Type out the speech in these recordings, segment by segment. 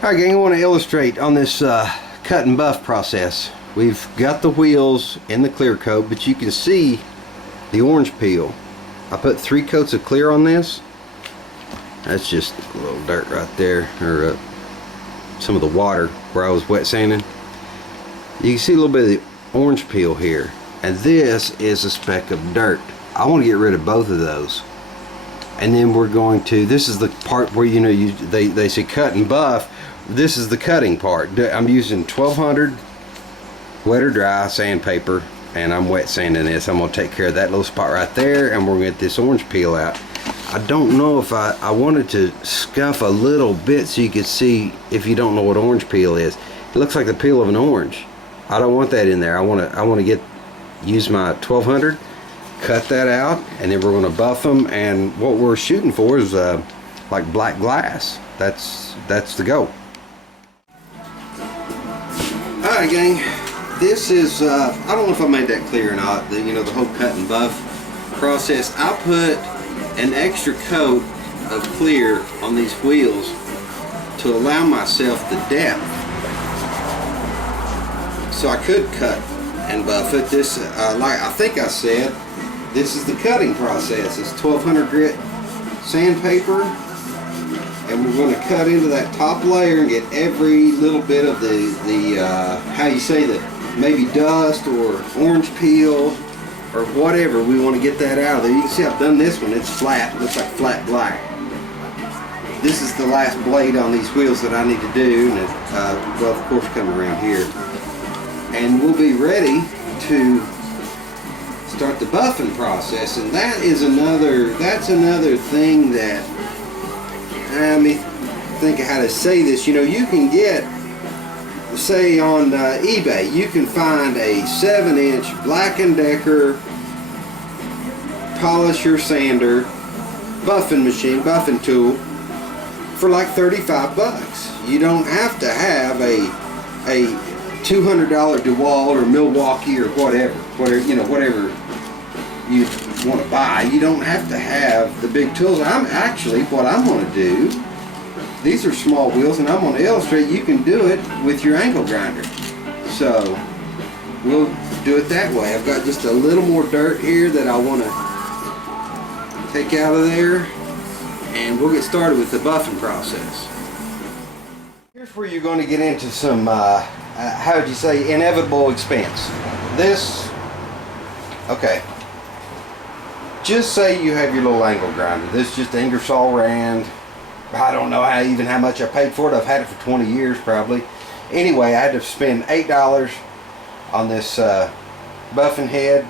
Alright gang, I want to illustrate on this cut and buff process. We've got the wheels in the clear coat, but you can see the orange peel. I put 3 coats of clear on this. That's just a little dirt right there, or some of the water where I was wet sanding. You can see a little bit of the orange peel here, and this is a speck of dirt. I want to get rid of both of those. And then we're going to, this is the part where they say cut and buff. This is the cutting part. I'm using 1200 wet or dry sandpaper, and I'm wet sanding this. I'm going to take care of that little spot right there, and we're going to get this orange peel out. I don't know if I wanted to scuff a little bit so you could see if you don't know what orange peel is. It looks like the peel of an orange. I don't want that in there. I want to use my 1200, cut that out, and then we're going to buff them. And what we're shooting for is like black glass. That's the goal. Alright gang, this is I don't know if I made that clear or not, the whole cut and buff process. I put an extra coat of clear on these wheels to allow myself the depth, so I could cut and buff it. This like I think I said, this is the cutting process. It's 1200 grit sandpaper, and we're going to cut into that top layer and get every little bit of the how you say that, maybe dust or orange peel or whatever. We want to get that out of there. You can see I've done this one. It's flat. It looks like flat black. This is the last blade on these wheels that I need to do, and it will of course come around here. And we'll be ready to start the buffing process. And that's another thing that, let me think of how to say this. You can get, say on eBay, you can find a 7-inch Black & Decker polisher sander buffing machine, buffing tool, for like 35 bucks. You don't have to have a $200 DeWalt or Milwaukee or whatever you want to buy. You don't have to have the big tools. What I'm going to do, these are small wheels, and I'm going to illustrate you can do it with your angle grinder. So we'll do it that way. I've got just a little more dirt here that I want to take out of there, and we'll get started with the buffing process. Here's where you're going to get into some how would you say, inevitable expense. Okay, just say you have your little angle grinder. This is just Ingersoll Rand. I don't know how much I paid for it. I've had it for 20 years probably. Anyway, I had to spend $8 on this buffing head,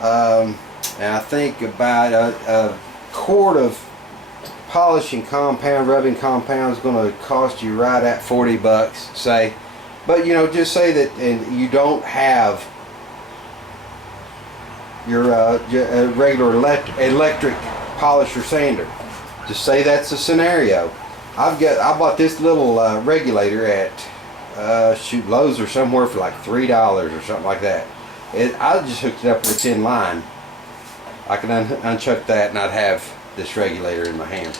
and I think about a quart of polishing compound, rubbing compound is going to cost you right at 40 bucks, say. But just say that, and you don't have your regular electric polisher sander. Just say that's a scenario. I bought this little regulator at Lowe's or somewhere for like $3 or something like that. I just hooked it up with a 10 line. I can unchuck that and I'd have this regulator in my hand.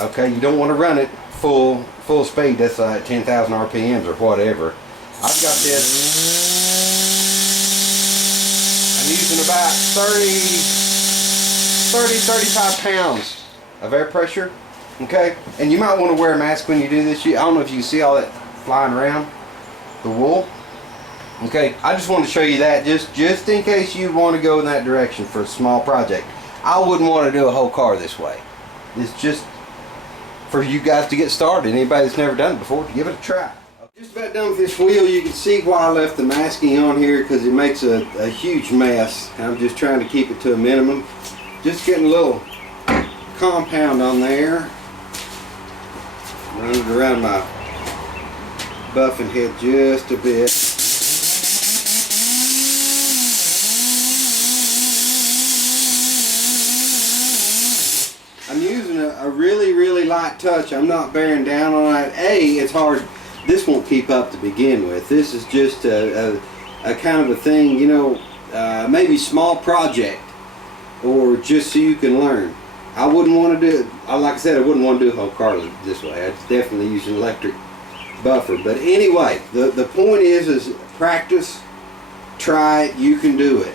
Okay, you don't want to run it full speed. That's 10,000 RPMs or whatever. I've got this. I'm using about 35 pounds of air pressure. Okay, and you might want to wear a mask when you do this. I don't know if you can see all that flying around the wool. Okay, I just want to show you that just in case you want to go in that direction for a small project. I wouldn't want to do a whole car this way. It's just for you guys to get started. Anybody that's never done it before, give it a try. Just about done with this wheel. You can see why I left the masking on here, because it makes a huge mess. I'm just trying to keep it to a minimum. Just getting a little compound on there. Run it around my buffing head just a bit. I'm using a really light touch. I'm not bearing down on it. It's hard. This won't keep up to begin with. This is just a kind of a thing, maybe small project, or just so you can learn. I wouldn't want to do it, like I said, I wouldn't want to do a whole car this way. I'd definitely use an electric buffer. But anyway, the point is practice, try it, you can do it.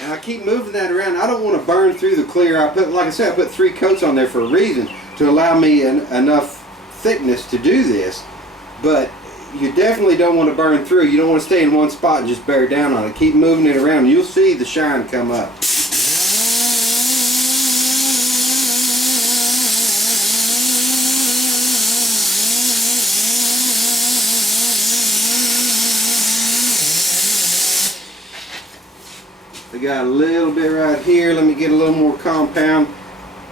And I keep moving that around. I don't want to burn through the clear. Like I said, I put 3 coats on there for a reason, to allow me enough thickness to do this. But you definitely don't want to burn through. You don't want to stay in one spot and just bear down on it. Keep moving it around. You'll see the shine come up. We got a little bit right here. Let me get a little more compound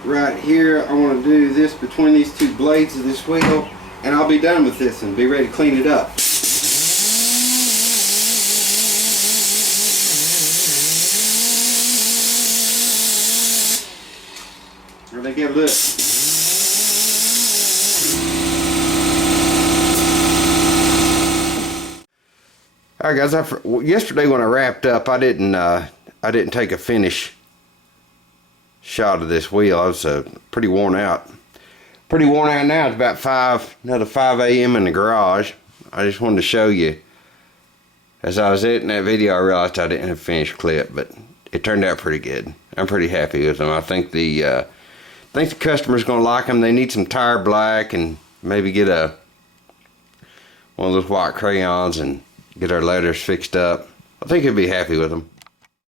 right here. I want to do this between these 2 blades of this wheel, and I'll be done with this and be ready to clean it up. Let me give a look. All right, guys. Yesterday when I wrapped up, I didn't take a finish shot of this wheel. I was pretty worn out. Pretty worn out now. It's about another 5 a.m. in the garage. I just wanted to show you. As I was editing that video, I realized I didn't have a finished clip, but it turned out pretty good. I'm pretty happy with them. I think the customer's gonna like them. They need some tire black and maybe get one of those white crayons and get our letters fixed up. I think he'll be happy with them.